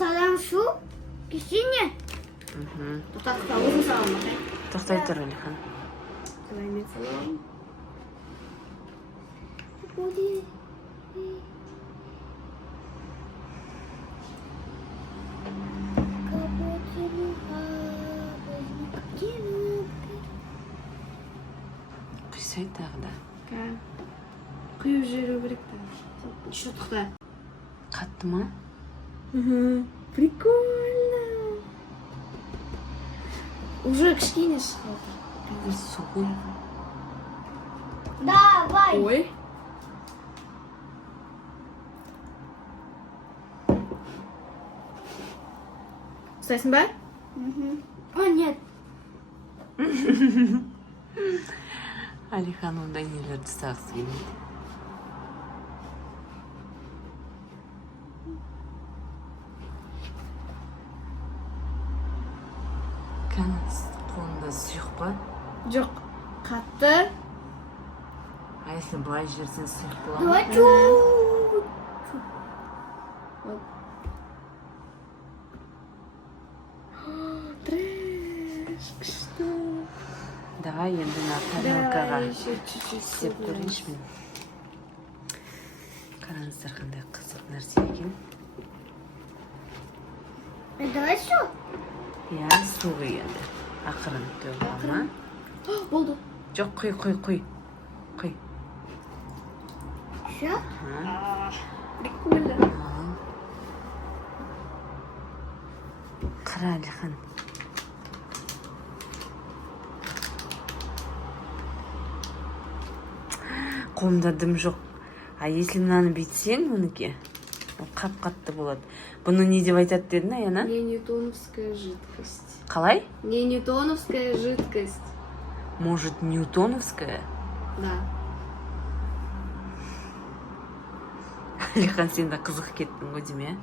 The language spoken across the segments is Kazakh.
Салам шу. Кішіне. Тоқтатып өзің салам ба? Тоқтай тұр Алихан. Давай мен салам. Құйсай тағы да. Құйып жіберу керек та. Еще тоқта. Қатты ма? Прикольно. Уже кішкене шығады. Суы. Давай. Ой. Ұстайсың ба? О, нет. Алихан ондай нелерді ұстағысы келмейді. Қолында сұйық па? Жоқ. Қатты. А если былай жерсен сұйық бола ма? Давай чуть. Трэш. Күшті. Давай енді мына тарелкаға Давай еще чуть-чуть істеп көрейінші мен. Қараңыздар қандай қызық нәрсе екен. Давай шу. Иә, суы енді. Ақырын төгіп алма. Болды. Жоқ, құй. Шу. Прикольно. Қара Алихан. Қолымда дым жоқ. А если мынаны бүйтсең, мұныке, қап-қатты болады. Бұны не деп айтады дедің, Аяна? Не ньютоновская жидкость. Қалай? Не ньютоновская жидкость. Может, ньютоновская? Да. Алихан, сен де қызық кеттің ғой деме.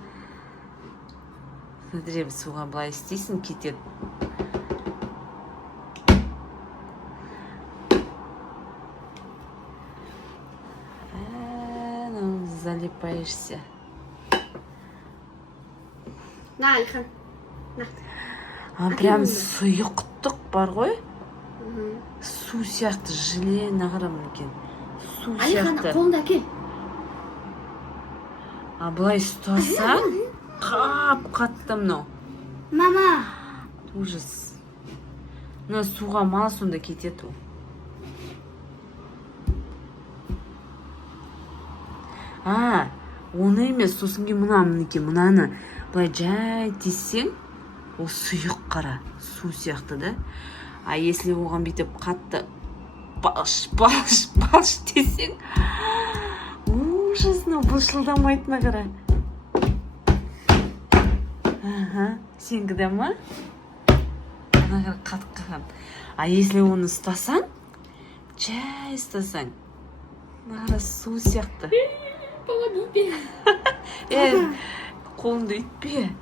Смотри, суға былай істейсің, кетеді. Залипаешься. На, Алихан. На. Прям сұйықтық бар ғой? Мгм. Су сияқты желе нағырам екен. Су Алихан, сияқты. қолыңда әкел. А былай ұстасаң, қап-қатты мынау. Мама. Ужас. Мына суға мал сонда кетеді ол. Оны емес, сосын кейін мынаны былай жай тесең, ол сұйық қара, су сияқты да. А если оған бүйтіп қатты балш тесең, ужас, мынау бұлшылдамайтынына қара. Сенікі де ма? Ана қара қатып қалған. А если оны ұстасаң, жай ұстасаң, ана қара су сияқты. Помогите. Қолыңды үйтпе.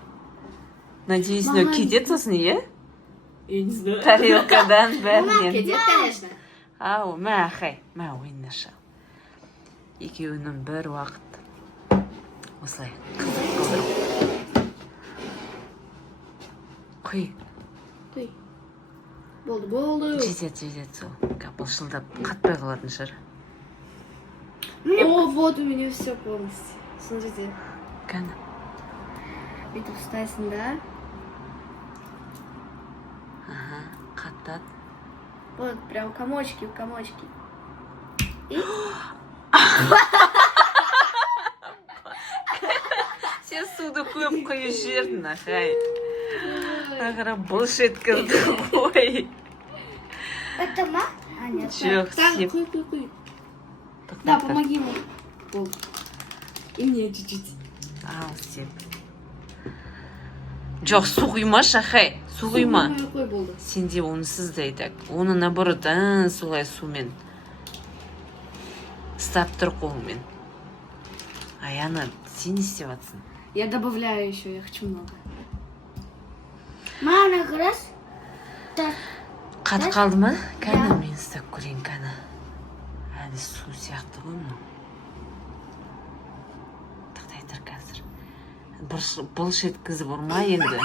Надеюсь, но кетеді сосын, е? Я не знаю. Тарелкадан бәрінен. Кетет, конечно. Ау, мә ойнашы. Екеуінің бір уақыт. Осылай, қызық қылдырып. Құй. Құй. Болды. Жетеді сол. Бұлшылдап қатпай қалатын шығар. О, вот у меня все полностью. Смотрите. Кәні. Бүйтіп ұстайсың да. Қаттат. Вот, прям комочки. И... Сен суды көп құйып жібердің, ақай. Ағыра бұлш еткізді ғой. Это ма? А, нет. Жоқ, Так, сеп. құй. Да, помоги ему. Вот. И мне чуть-чуть. Ал, сеп. Жоқ, су құймашы, ақай. Су құйма. Қой болды. Сенде онсыз да айтак. Оны наоборот, солай сумен. Стап тұр қолыңмен. Аяна, сен не істеп жатсың? Я добавляю еще, я хочу много. Мама, раз. Қатып қалды ма? Кәні мен ұстап көрейін, кәні. Әлі су сияқты ғой мынау. Тақтай тұр қазір. былш еткізіп ұрма енді.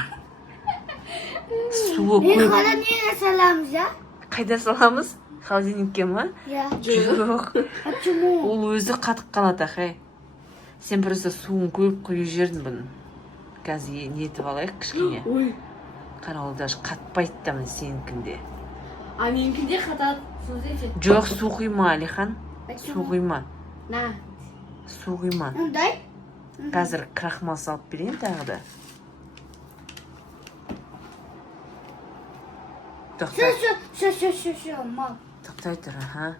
Суы Мен көп. қара нені саламыз, я? Қайда саламыз? Холодильникке ма? Я. Жоқ. Почему? Ол өзі қатып қалады, ақай. Сен просто суын көп құйып жібердің бұны. Қазір нетіп алайық кішкене. Ой. Қара, ол даже қатпайды да міне сенікінде. А менікінде қатады. Смотрите. Жоқ, су құйма, Алихан. Су Почему? құйма. На. Су құйма. Дай. Қазір крахмал салып берейін тағы да. Тоқтай. Все, мам. Тоқтай тұр, аха.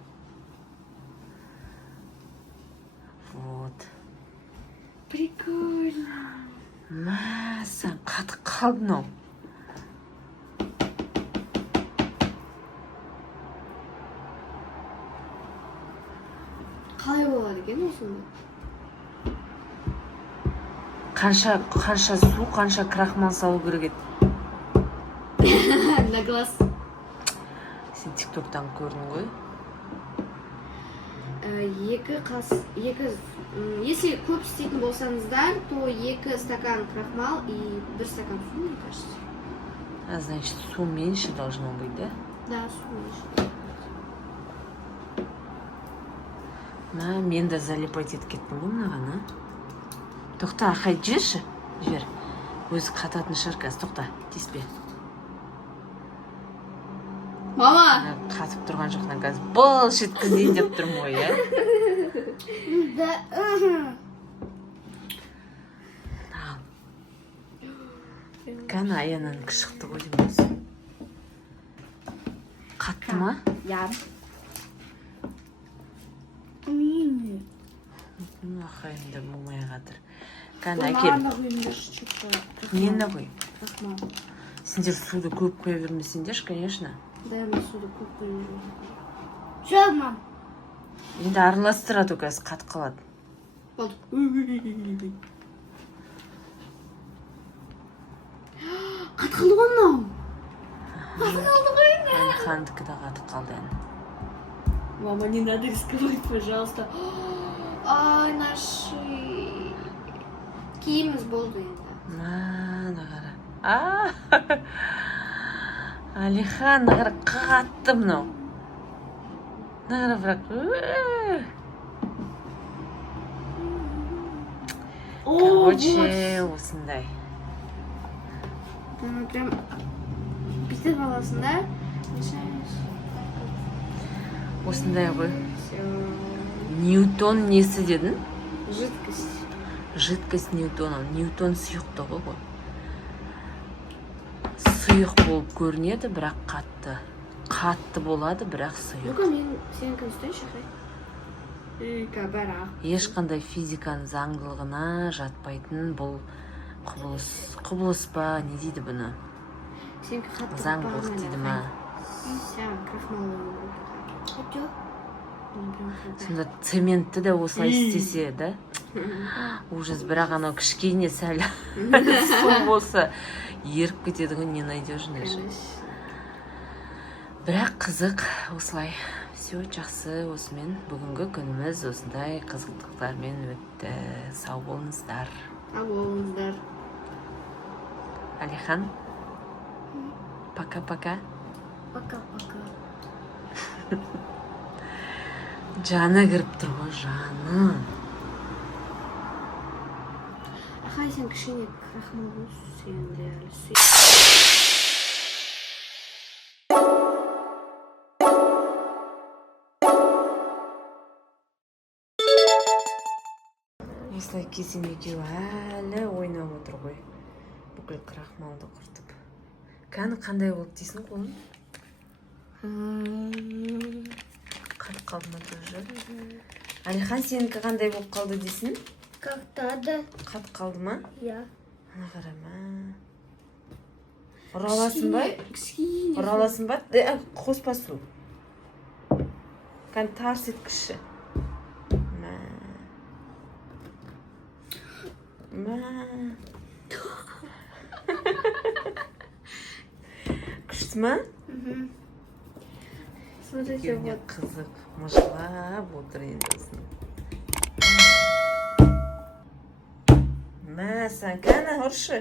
Вот. Прикольно. Мәсін, қатып қалдың ау. Қалай болады екен осында? Қанша су, қанша крахмал салу керек еді. На глаз. Сен тиктоктан көрдің ғой. Если көп істейтін болсаңыздар, то 2 стакан крахмал и 1 стакан су, мне кажется. А, значит, су меньше должно быть, да? Да, су меньше. Мен де залипать етіп кеттім ғой мынаған, а? Тоқта, ақай, жіберші. Жібер. Өзі қататын шығар қазір, тоқта, тиіспе. Мама! Қатып тұрған жоқтан қазір былш еткізейін деп тұрмын ғой, иә? Да. Кәні аянан шықты ғой дейміз. Қатты ма? Я. Мини. Ақайында болмай қатыр. Кәні Мама, әкел. нахуй что-то. Нені қой? Крахмал. Сендер суды көп қоя бермесеңдер, конечно. Да, мен суды көп қойып. Все, мам. Енді араластырады қазір қатып қалады. Болды. Қатып қалды ғой мынау. Қатып қалды ғой. Алихандікі де қатып қалды әні. Мама, не надо рисковать, пожалуйста. Ай, наши киіміміз болды енді. Мана қара. Алихан, қара қатты мынау. Қара бірақ. Короче, осындай. Прям бүйтіп аласың да. Осындай ғой. Все. Ньютон несі дедің? Жидкость. Жидкость Ньютона. Ньютон сұйықтығы ғой. Сұйық болып көрінеді, бірақ қатты. Қатты болады, бірақ сұйық. Ну-ка, мен сенің үстін шықай. Бірақ. Ешқандай физиканың заңдылығына жатпайтын бұл құбылыс па, не дейді бұны? Сенікі қатты Заңдылық дейді ма? Сен крахмал. Хочу. Сонда цементті де осылай істесе, да? Ужас, бірақ анау кішкене сәл су болса еріп кетеді ғой, не найдешь, бірақ қызық осылай. Все, жақсы, осымен бүгінгі күніміз осындай қызықтықтармен өтті. Сау болыңыздар. Сау болыңыздар. Алихан, пока-пока. Пока-пока. Жаны кіріп тұр ғой, жаны. Ақай, сен кішкене крахмал болсын, сен реально сүй. Осылай кесем екеуі әлі ойнап отыр ғой. Бүкіл крахмалды құртып. Кәні қандай болды дейсің қолың? Қатып қалды ма тоже? Алихан, сенікі қандай болып қалды дейсің? Как-то, да. Қатып қалды ма? Я. Ана қарама. Ұраласың ба? Кішкене. Ұраласың ба? Қоспа су. Кәні тарс еткіші. Күшті ма? Смотрите, Ене вот. қызық, мұжылап отыр енді осыны. мәсән кәне ұршы